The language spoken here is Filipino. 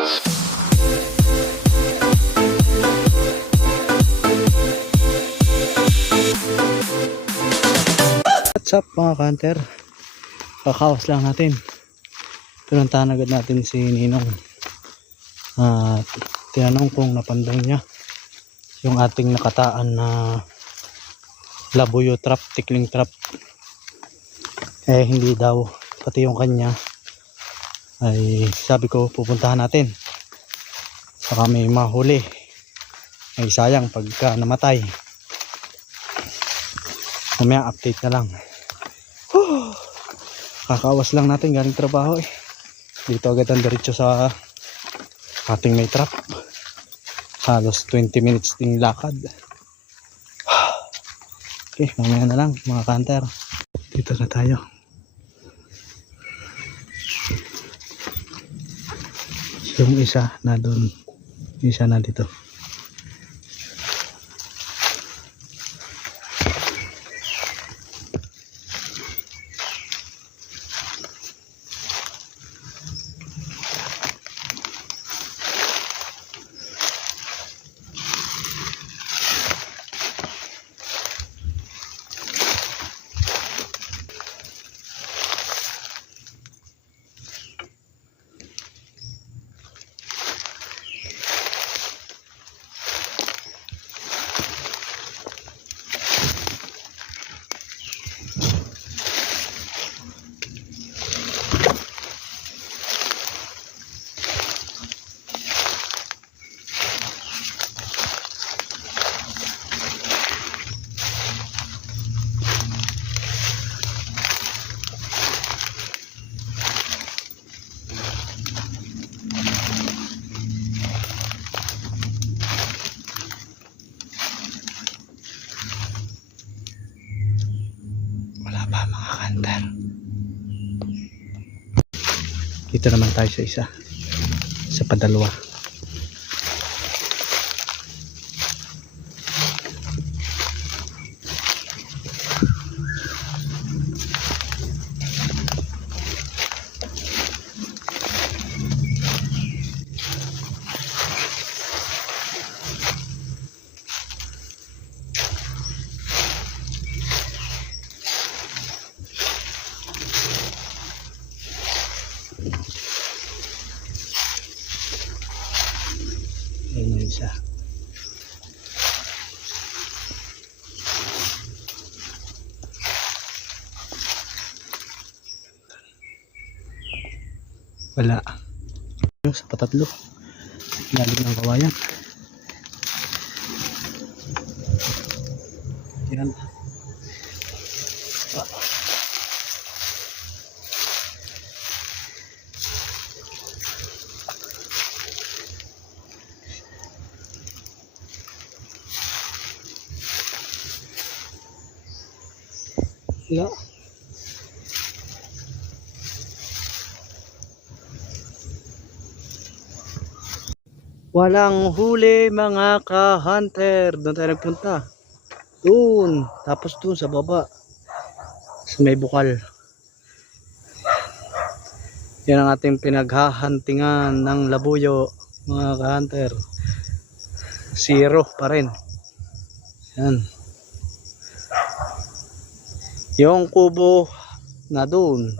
What's up mga ka-hunter? Kakawas lang natin. Pinuntahan agad natin si Ninong at tinanong kung napandaw niya yung ating nakataan na labuyo trap, tickling trap. Hindi daw, pati yung kanya. Ay sabi ko pupuntahan natin, saka may mahuli. Ay sayang pagka namatay. Mamaya update na lang. Kakawas lang natin galing trabaho Dito agad ang diretso sa ating may trap. Halos 20 minutes ding lakad. Okay, mamaya na lang mga ka-hunter. Dito na tayo. Yung isa na doon, isa na dito. Dito naman tayo sa isa, sa padalwa. Ayun yung isa. Wala. Sa patatlo. Lalim ng kawayan. Yan. Wala. Walang huli mga ka-hunter. Doon tayo nagpunta. Doon. Tapos doon sa baba. Sa may bukal. Yan ang ating pinaghahantingan ng labuyo mga ka-hunter. 0 pa rin. Yan. Yung kubo na doon